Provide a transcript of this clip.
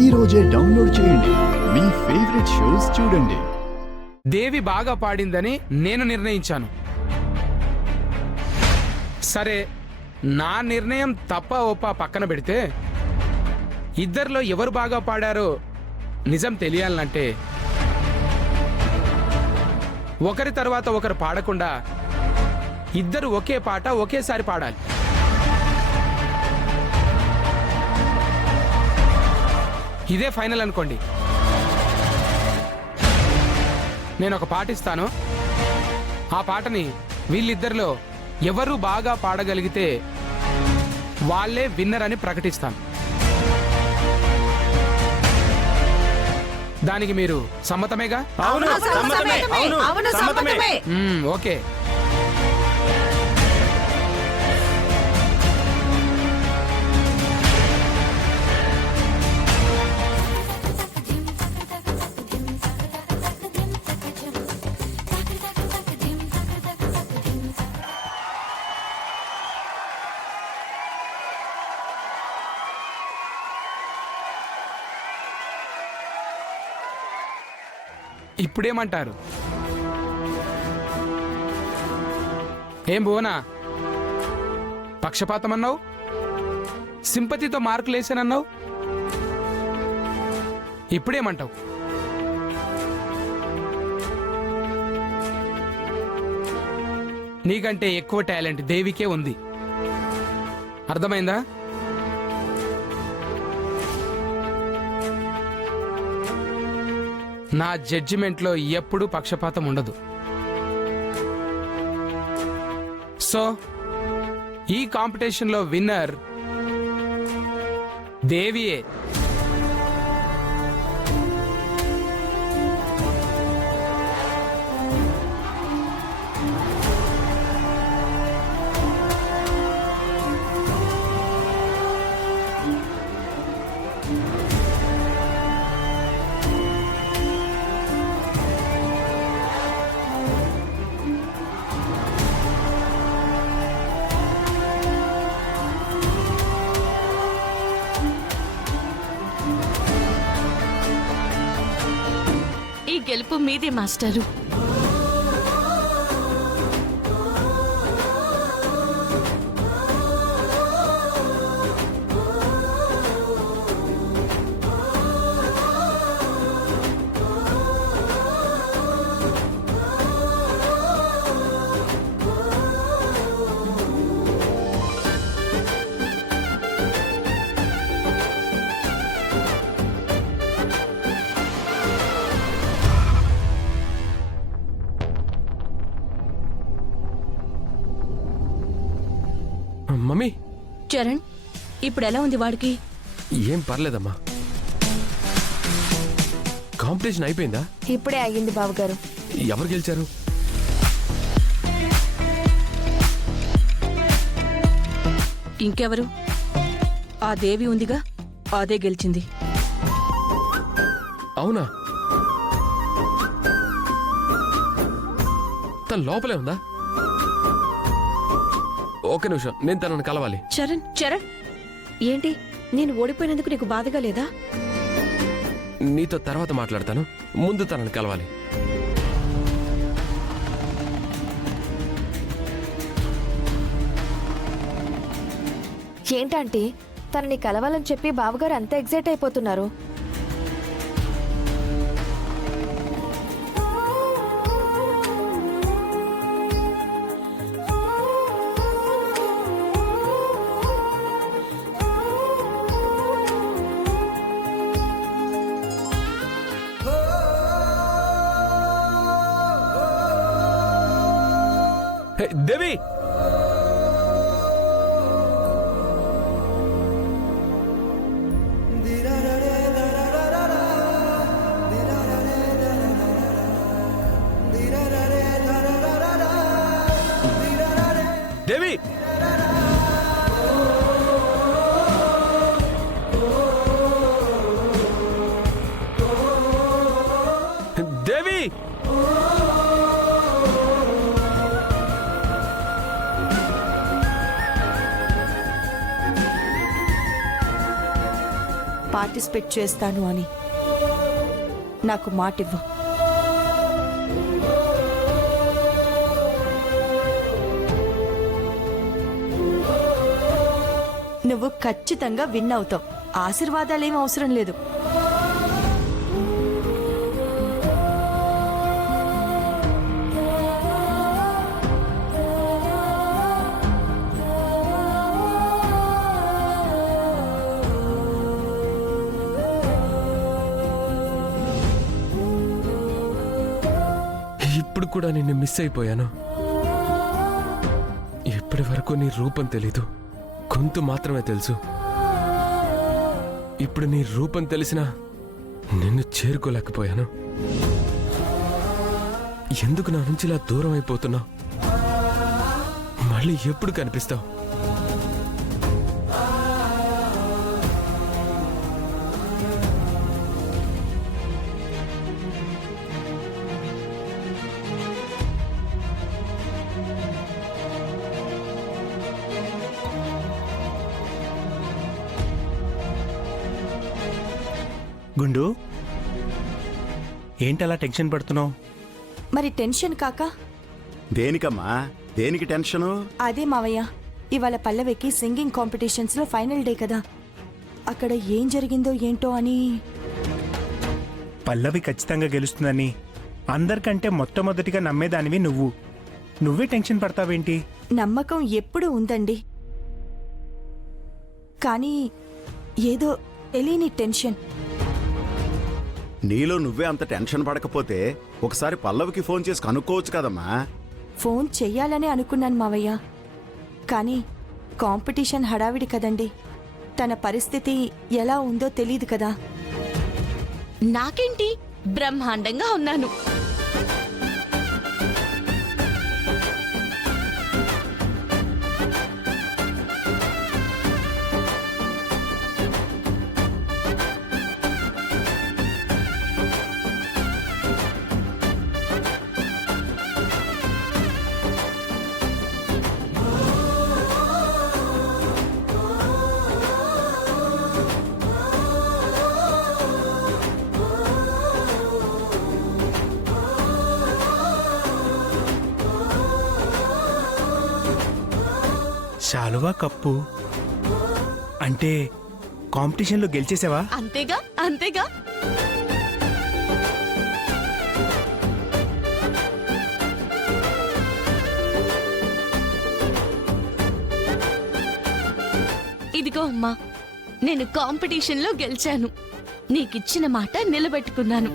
ఈ రోజే డౌన్లోడ్ చేయండి. మీ ఫేవరెట్ షోస్ చూడండి. దేవి బాగా పాడిందని నేను నిర్ణయించాను. సరే, నా నిర్ణయం తప్ప ఒప్ప పక్కన పెడితే ఇద్దరిలో ఎవరు బాగా పాడారో నిజం తెలియాలంటే ఒకరి తర్వాత ఒకరు పాడకుండా ఇద్దరు ఒకే పాట ఒకేసారి పాడాలి. ఇదే ఫైనల్ అనుకోండి. నేను ఒక పాట ఇస్తాను. ఆ పాటని వీళ్ళిద్దరిలో ఎవరు బాగా పాడగలిగితే వాళ్ళే విన్నర్ అని ప్రకటిస్తాను. దానికి మీరు సమ్మతమేగా? ఓకే. ఇప్పుడేమంటారు? ఏం భువనా, పక్షపాతం అన్నావు, సింపతితో మార్కులు వేసానన్నావు, ఇప్పుడేమంటావు? నీకంటే ఎక్కువ టాలెంట్ దేవికే ఉంది. అర్థమైందా? నా జడ్జిమెంట్లో ఎప్పుడూ పక్షపాతం ఉండదు. సో ఈ కాంపిటీషన్లో విన్నర్ దేవియే. గెలుపు మీదే మాస్టరు. మమ్మీ, చరణ్, ఇప్పుడు ఎలా ఉంది వాడికి? ఏం పర్లేదమ్మా. కాంపిటీషన్ అయిపోయిందా? ఇప్పుడే అయ్యింది బావగారు. ఎవరు గెలిచారు? ఇంకెవరు? ఆ దేవి ఉందిగా, అదే గెలిచింది. అవునా? తన లోపలే ఉందా? ఒక్క నిమిషం, నేను తనను కలవాలి. చరణ్, చరణ్, ఏంటి, నేను ఓడిపోయినందుకు నీకు బాధగా లేదా? నీతో తర్వాత మాట్లాడతాను, ముందు తనను కలవాలి. ఏంటంటే తనని కలవాలని చెప్పి బావగారు అంత ఎగ్జైట్ అయిపోతున్నారు. దేవి, దేవి, దేవి. పార్టిసిపేట్ చేస్తాను అని నాకు మాటివ్వు. నువ్వు ఖచ్చితంగా విన్ అవుతావు. ఆశీర్వాదాలేం అవసరం లేదు. ఇప్పుడు కూడా నిన్ను మిస్ అయిపోయాను. ఇప్పటి వరకు నీ రూపం తెలీదు, గొంతు మాత్రమే తెలుసు. ఇప్పుడు నీ రూపం తెలిసినా నిన్ను చేరుకోలేకపోయాను. ఎందుకు నా నుంచి ఇలా దూరం అయిపోతున్నావు? మళ్ళీ ఎప్పుడు కనిపిస్తావు? గుండు, ఏంటలా టెన్షన్ పడుతున్నావు? మరి టెన్షన్ కాక దేనికమ్మా? దేనికి టెన్షను? అదే మావయ్య, ఇవాళ పల్లవికి సింగింగ్ కాంపిటీషన్స్ లో ఫైనల్ డే కదా, అక్కడ ఏం జరిగిందో ఏంటో అని. పల్లవి ఖచ్చితంగా గెలుస్తుందని అందరికంటే మొట్టమొదటిగా నమ్మేదానివి నువ్వు. నువ్వే టెన్షన్ పడతావేంటి? నమ్మకం ఎప్పుడూ ఉందండి, కానీ ఏదో తెలియని టెన్షన్. నీలో నువ్వే అంత టెన్షన్ పడకపోతే ఒకసారి పల్లవికి ఫోన్ చేసి కనుక్కోవచ్చు కదమ్మా. ఫోన్ చెయ్యాలనే అనుకున్నాను మావయ్య, కానీ కాంపిటీషన్ హడావిడి కదండి, తన పరిస్థితి ఎలా ఉందో తెలీదు కదా. నాకేంటి, బ్రహ్మాండంగా ఉన్నాను. శాలువా కప్పు అంటే కాంపిటీషన్లో గెలిచేసావా? అంతేగా అంతేగా. ఇదిగో అమ్మా, నేను కాంపిటీషన్లో గెలిచాను. నీకిచ్చిన మాట నిలబెట్టుకున్నాను.